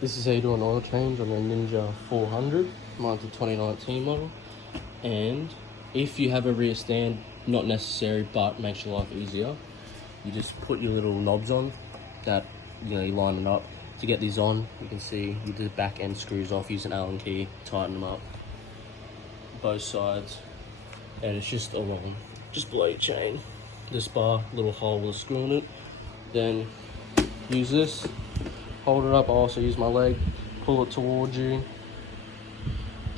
This is how you do an oil change on a Ninja 400. Mine's a 2019 model. And if you have a rear stand, not necessary, but makes your life easier, you just put your little knobs on that, you line it up. To get these on, you can see you do the back end screws off, use an Allen key, tighten them up, both sides. And it's just a long, just below your chain. This bar, little hole with a screw in it. Then use this, hold it up. I also use my leg, pull it towards you.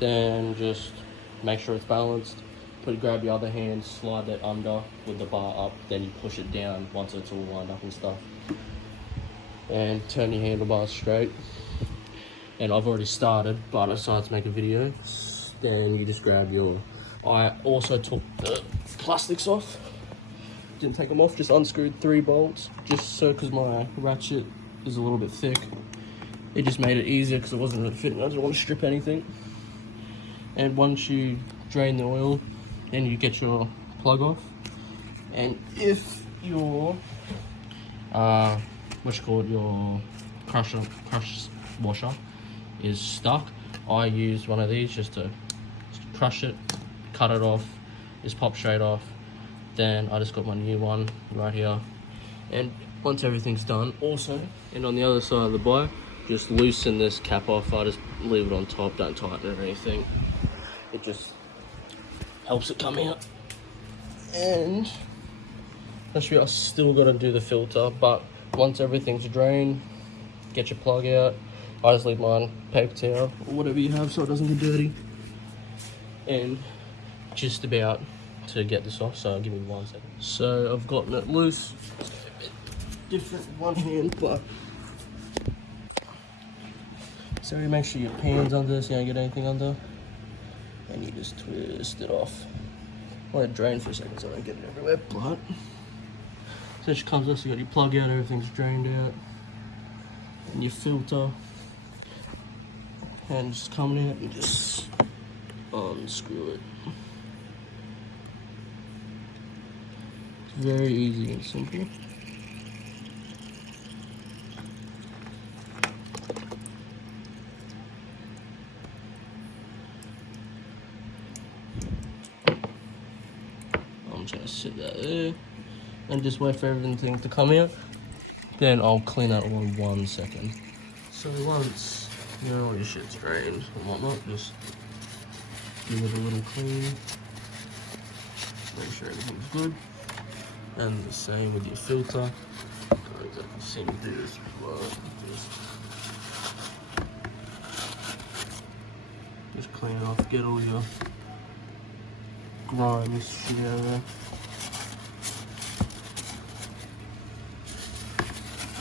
Then just make sure it's balanced. Grab your other hand, slide that under with the bar up. Then you push it down once it's all lined up and stuff. And turn your handlebars straight. And I've already started, but I decided to make a video. Then you just grab your. I also took the plastics off. Didn't take them off, just unscrewed 3 bolts, just so, because my ratchet is a little bit thick. It just made it easier because it wasn't really fitting. I didn't want to strip anything. And once you drain the oil, then you get your plug off. And if your your crush washer is stuck, I use one of these just to crush it, cut it off, just pop straight off. Then I just got my new one right here. And once everything's done, also, and on the other side of the bike, just loosen this cap off. I just leave it on top, don't tighten it or anything. It just helps it come out. And actually, I still got to do the filter, but once everything's drained, get your plug out. I just leave mine paper towel or whatever you have so it doesn't get dirty. And just about to get this off, so give me 1 second. So I've gotten it loose. It's a bit different with one hand, but so you make sure your pan's under so you don't get anything under. And you just twist it off. Let it drain for a second so I don't get it everywhere, but so it just comes off, so you got your plug out, everything's drained out. And your filter. And just coming out and just unscrew it. It's very easy and simple. I'm just gonna sit that there and just wait for everything to come out. Then I'll clean that all in 1 second. So once all your shit's drained and whatnot, just give it a little clean. Make sure everything's good. And the same with your filter. I don't exactly seem to do this as well. Just clean it off, get all your grimy shit out of there.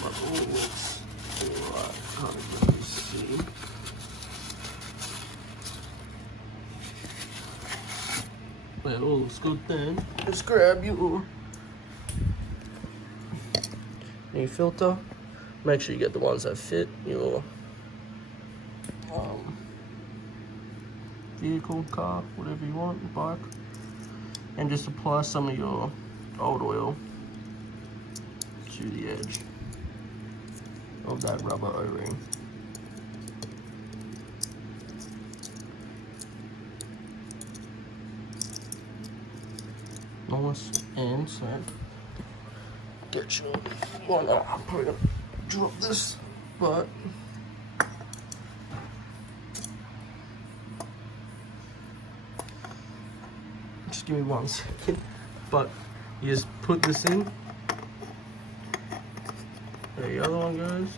But all looks alright, can't really see. But it all looks good then. Just grab your new filter. Make sure you get the ones that fit your vehicle, car, whatever you want, bike. And just apply some of your old oil to the edge of that rubber O-ring. Nice. And so get your one up. I'm probably gonna drop this, but just give me 1 second. But you just put this in. There the other one goes.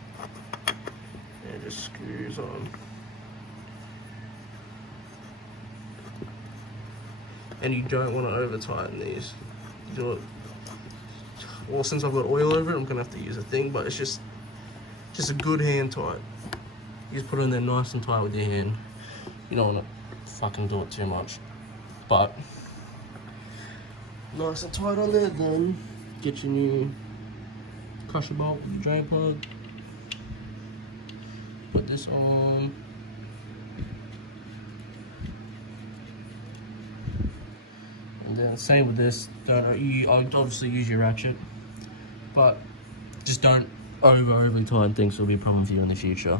And it just screws on. And you don't want to over tighten these. Do it. Well, since I've got oil over it, I'm gonna have to use a thing, but it's just a good hand tight. You just put it in there nice and tight with your hand. You don't want to fucking do it too much, but nice and tight on there. Then get your new crusher bolt with your drain plug. Put this on. And then same with this. I obviously use your ratchet, but just don't overly tighten things. It'll be a problem for you in the future.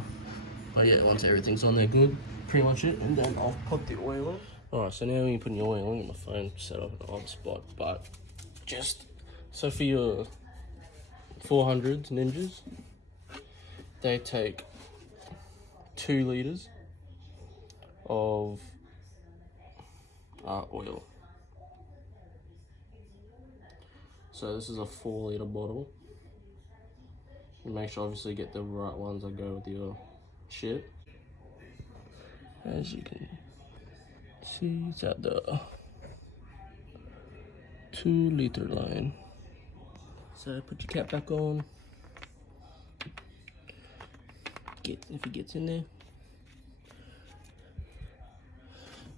But yeah, once everything's on there good, pretty much it, and then I'll put the oil on. Alright, so now when you put your oil on, get my phone set up on the spot, but just, so for your 400s Ninjas, they take 2 liters of oil. So this is a 4 liter bottle. You make sure obviously you get the right ones that go with your shit. As you can see, it's at the 2 liter line. So put your cap back on. If it gets in there.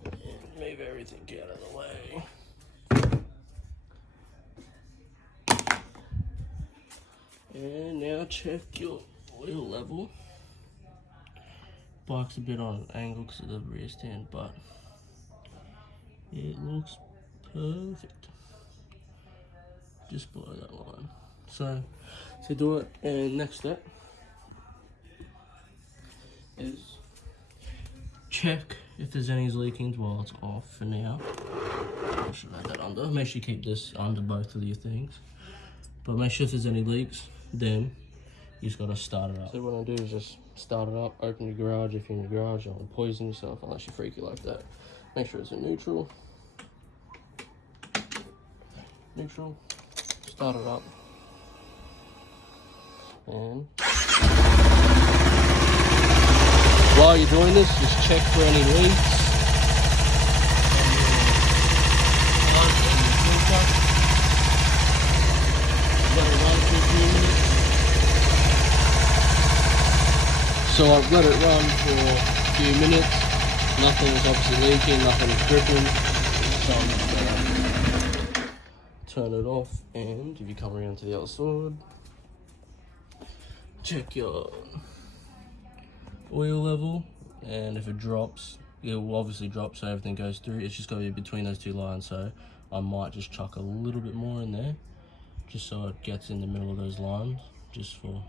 And move everything out of the way. And now check your oil level. Bike's a bit on an angle because of the rear stand, but it looks perfect. Just below that line. So do it, and next step is check if there's any leakings while it's off for now. I should have that under. Make sure you keep this under both of your things. But make sure if there's any leaks, then you just gotta start it up. So what I do is just start it up, open your garage. If you're in your garage, you don't want to poison yourself unless you're freaky like that. Make sure it's in neutral. Neutral. Start it up. And while you're doing this, just check for any leaks. Let it run for a few minutes. So I've let it run for a few minutes. Nothing is obviously leaking, nothing is dripping. So I'm just gonna turn it off, and if you come around to the other side, check your oil level, and if it drops, it will obviously drop so everything goes through. It's just got to be between those 2 lines, so I might just chuck a little bit more in there just so it gets in the middle of those lines, just for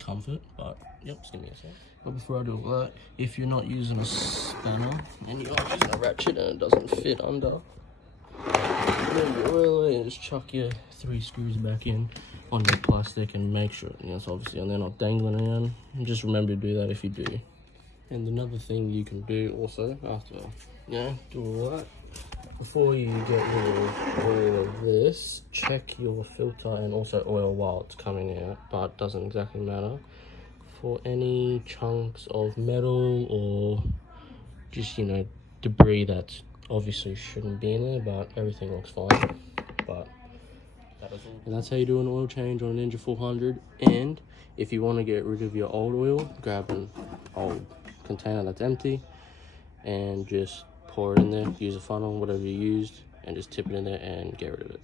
comfort. But yep, just give me a sec. But before I do all that, if you're not using a spanner and you're using a ratchet and it doesn't fit under, then your oil, and just chuck your 3 screws back in on your plastic and make sure, it's obviously, and they're not dangling around. And just remember to do that if you do. And another thing you can do also after, do all that, before you get rid of all of this, check your filter and also oil while it's coming out, but it doesn't exactly matter, for any chunks of metal or just, debris that obviously shouldn't be in there, but everything looks fine. But and that's how you do an oil change on a Ninja 400. And if you want to get rid of your old oil, grab an old container that's empty and just pour it in there. Use a funnel, whatever you used, and just tip it in there and get rid of it.